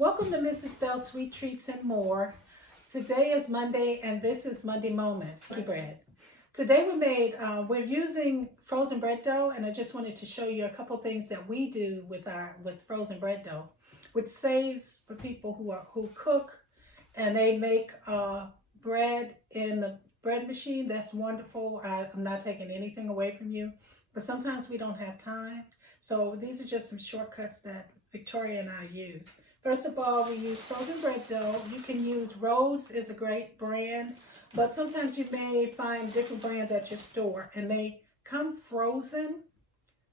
Welcome to Mrs. Bell's Sweet Treats and More. Today is Monday and this is Monday Moments bread. Today we're using frozen bread dough, and I just wanted to show you a couple things that we do with frozen bread dough, which saves for people who cook and they make bread in the bread machine. That's wonderful. I'm not taking anything away from you, but sometimes we don't have time. So these are just some shortcuts that Victoria and I use. First of all, we use frozen bread dough. You can use Rhodes, is a great brand, but sometimes you may find different brands at your store and they come frozen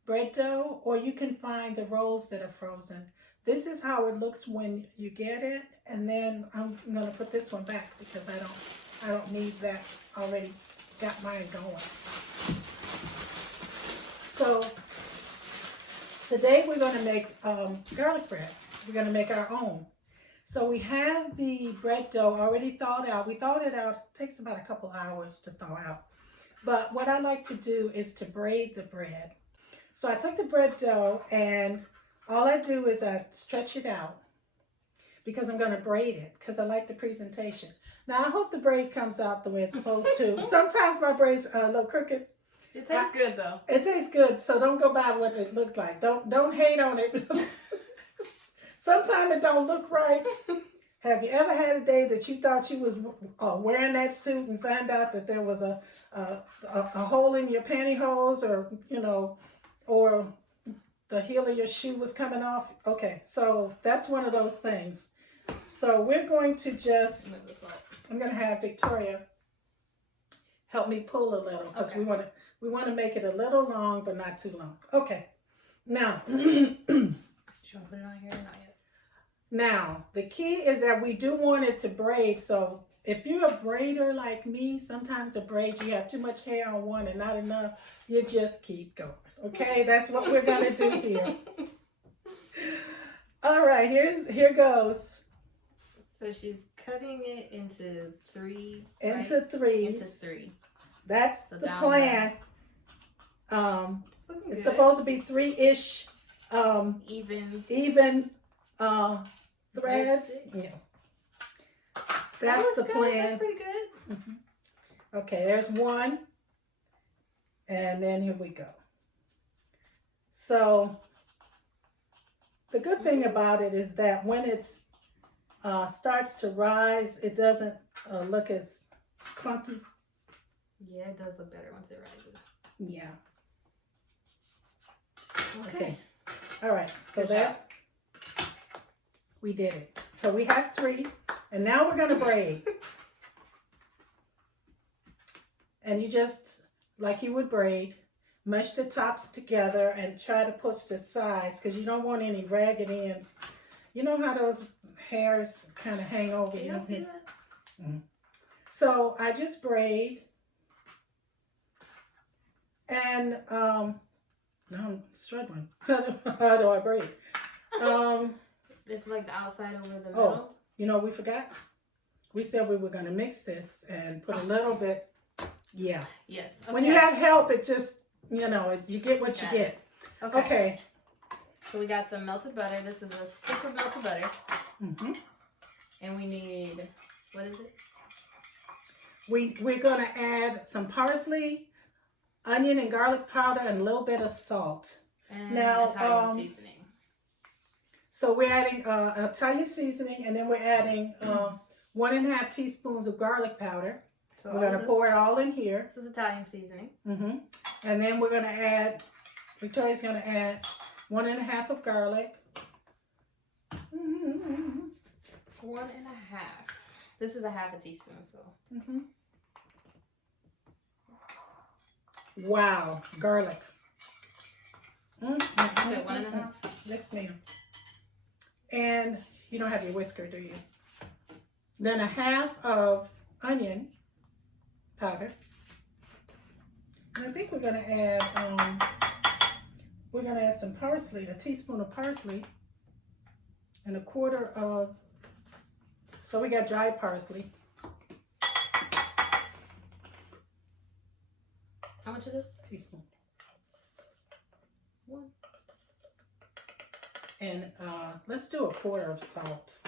bread dough, or you can find the rolls that are frozen. This is how it looks when you get it, and then I'm gonna put this one back because I don't need that. Already got mine going. So today we're gonna make garlic bread. We're going to make our own. So we have the bread dough already thawed out. We thawed it out. It takes about a couple hours to thaw out. But what I like to do is to braid the bread. So I took the bread dough and all I do is I stretch it out because I'm going to braid it because I like the presentation. Now I hope the braid comes out the way it's supposed to. Sometimes my braids are a little crooked. It tastes good though. It tastes good, so don't go by what it looked like. Don't hate on it. Sometimes it don't look right. Have you ever had a day that you thought you was wearing that suit and found out that there was a hole in your pantyhose, or the heel of your shoe was coming off? Okay, so that's one of those things. So we're going to I'm going to have Victoria help me pull a little because we want to make it a little long but not too long. Okay, now. Should I put it on here or not yet? Now, the key is that we do want it to braid. So if you're a braider like me, sometimes the braid, you have too much hair on one and not enough. You just keep going. Okay, that's what we're going to do here. All right, here goes. So she's cutting it into three. Into threes. Into three. That's so the plan. It's supposed to be three-ish even threads. Yeah. That's the plan. That's pretty good. Mm-hmm. Okay, there's one. And then here we go. So the good thing about it is that when it's starts to rise, it doesn't look as clunky. Yeah, it does look better once it rises. Yeah. Okay. All right. So we did it. So we have three, and now we're going to braid. And you just, like you would braid, mush the tops together and try to push the sides because you don't want any ragged ends. You know how those hairs kind of hang over you? See that? Mm-hmm. So I just braid. And now I'm struggling. How do I braid? It's like the outside over the middle. Oh, you know, we forgot. We said we were going to mix this and put a little bit. Yeah. Yes. Okay. When you have help, it just, you get what you get. Okay. So we got some melted butter. This is a stick of melted butter. Mm-hmm. And we need, what is it? We're going to add some parsley, onion and garlic powder, and a little bit of salt. And now, Italian seasoning. So we're adding Italian seasoning, and then we're adding 1.5 teaspoons of garlic powder. So we're going to pour it all in here. This is Italian seasoning. Mm-hmm. And then we're going to add, Victoria's going to add 1.5 of garlic. Mm-hmm. 1.5. This is a half a teaspoon, so. Mm-hmm. Wow, garlic. Mm-hmm. So 1.5? Yes, ma'am. And you don't have your whisker, do you? Then 1/2 of onion powder. And I think we're gonna add some parsley, a teaspoon of parsley, and 1/4 of. So we got dried parsley. How much of this? Teaspoon. 1. And let's do 1/4 of salt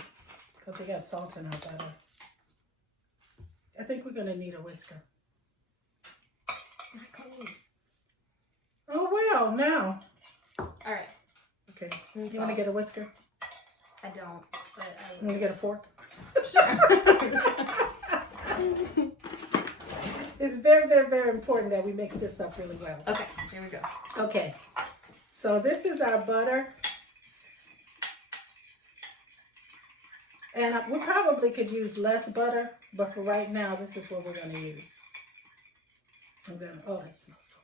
because we got salt in our butter. I think we're gonna need a whisker. Oh well, now. All right. Okay. You want to get a whisker? I don't. But You want to get a fork? Sure. It's very, very, very important that we mix this up really well. Okay. Here we go. Okay. So this is our butter. And we probably could use less butter, but for right now, this is what we're going to use. Oh, that smells so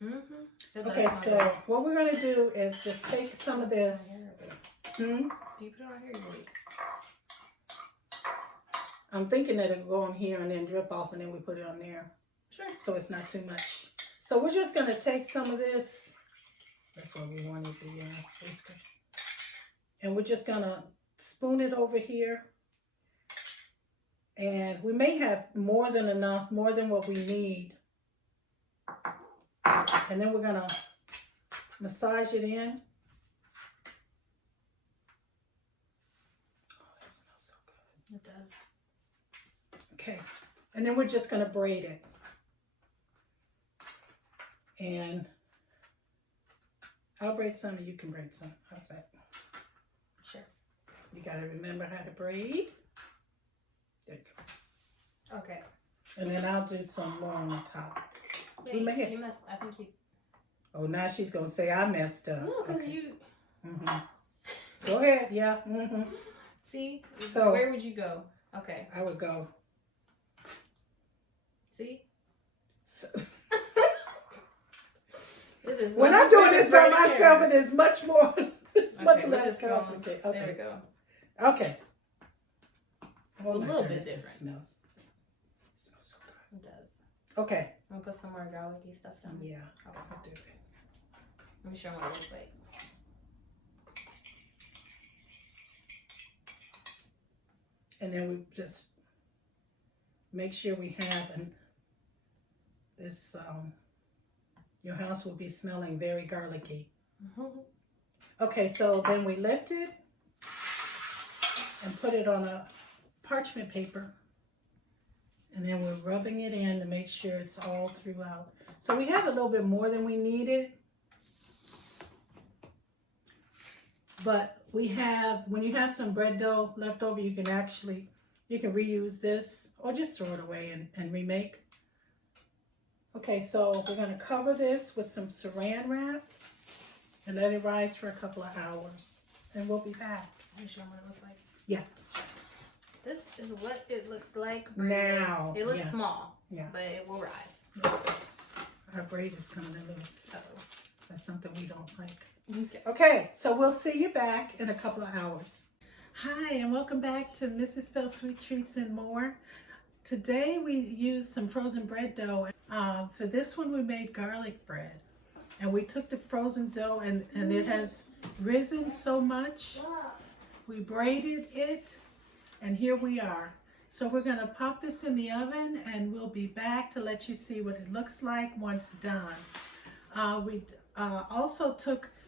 good. Mm-hmm. Okay, so what we're going to do is just take some of this. Do you put it on here? Wait. I'm thinking that it'll go on here and then drip off and then we put it on there. Sure. So it's not too much. So we're just going to take some of this. That's what we wanted, the whisker. And we're just going to spoon it over here. And we may have more than enough, more than what we need. And then we're going to massage it in. Oh, that smells so good. It does. Okay. And then we're just going to braid it. And I'll braid some and you can braid some. How's that? Sure. You got to remember how to braid. There you go. Okay. And then I'll do some more on the top. Wait, We may have- you messed. I think you. Oh, now she's going to say I messed up. No, because Okay. you. Go ahead. Yeah. See. So- where would you go? Okay. I would go. See. So, When I'm doing this by myself, it is much more, it's much we're less just going- complicated. There we Okay. go. Okay. A little bit It different. smells so good. It does. Okay. I'm gonna put some more garlicky stuff down. Yeah. Okay. I'll do it. Let me show them what it looks like. And then we just make sure we have this, your house will be smelling very garlicky. Okay, so then we lift it and put it on a parchment paper. And then we're rubbing it in to make sure it's all throughout. So we had a little bit more than we needed. But we have, when you have some bread dough left over, you can reuse this or just throw it away and remake. Okay, so we're gonna cover this with some saran wrap and let it rise for a couple of hours. And we'll be back. Let me show them what it looks like. Yeah. This is what it looks like. Now. It looks yeah. small. Yeah. But it will rise. Our braid is coming loose. Uh-oh. That's something we don't like. Okay. Okay, so we'll see you back in a couple of hours. Hi, and welcome back to Mrs. Bell's Sweet Treats and More. Today we used some frozen bread dough. For this one we made garlic bread. And we took the frozen dough and it has risen so much. We braided it and here we are. So we're going to pop this in the oven and we'll be back to let you see what it looks like once done.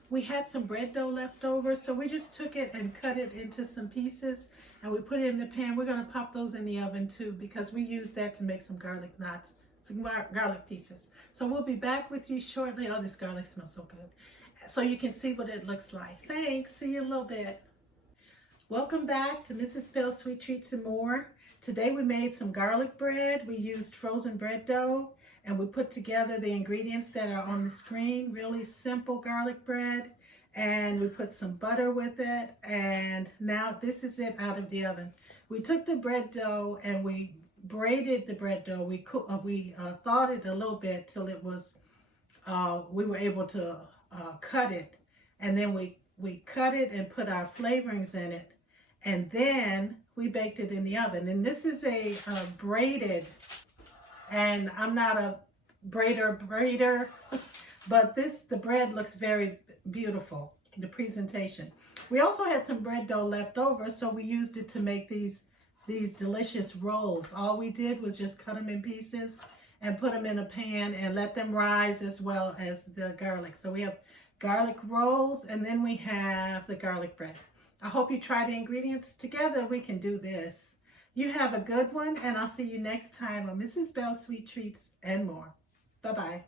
We had some bread dough left over, so we just took it and cut it into some pieces and we put it in the pan. We're going to pop those in the oven too because we use that to make some garlic knots, some garlic pieces. So we'll be back with you shortly. Oh, this garlic smells so good. So you can see what it looks like. Thanks. See you in a little bit. Welcome back to Mrs. Bell's Sweet Treats and More. Today we made some garlic bread. We used frozen bread dough. And we put together the ingredients that are on the screen, really simple garlic bread. And we put some butter with it. And now this is it out of the oven. We took the bread dough and we braided the bread dough. We thawed it a little bit till it was, we were able to cut it. And then we cut it and put our flavorings in it. And then we baked it in the oven. And this is a braided. And I'm not a braider, but the bread looks very beautiful, the presentation. We also had some bread dough left over, so we used it to make these delicious rolls. All we did was just cut them in pieces and put them in a pan and let them rise as well as the garlic. So we have garlic rolls, and then we have the garlic bread. I hope you try the ingredients. Together we can do this. You have a good one, and I'll see you next time on Mrs. Bell's Sweet Treats and More. Bye-bye.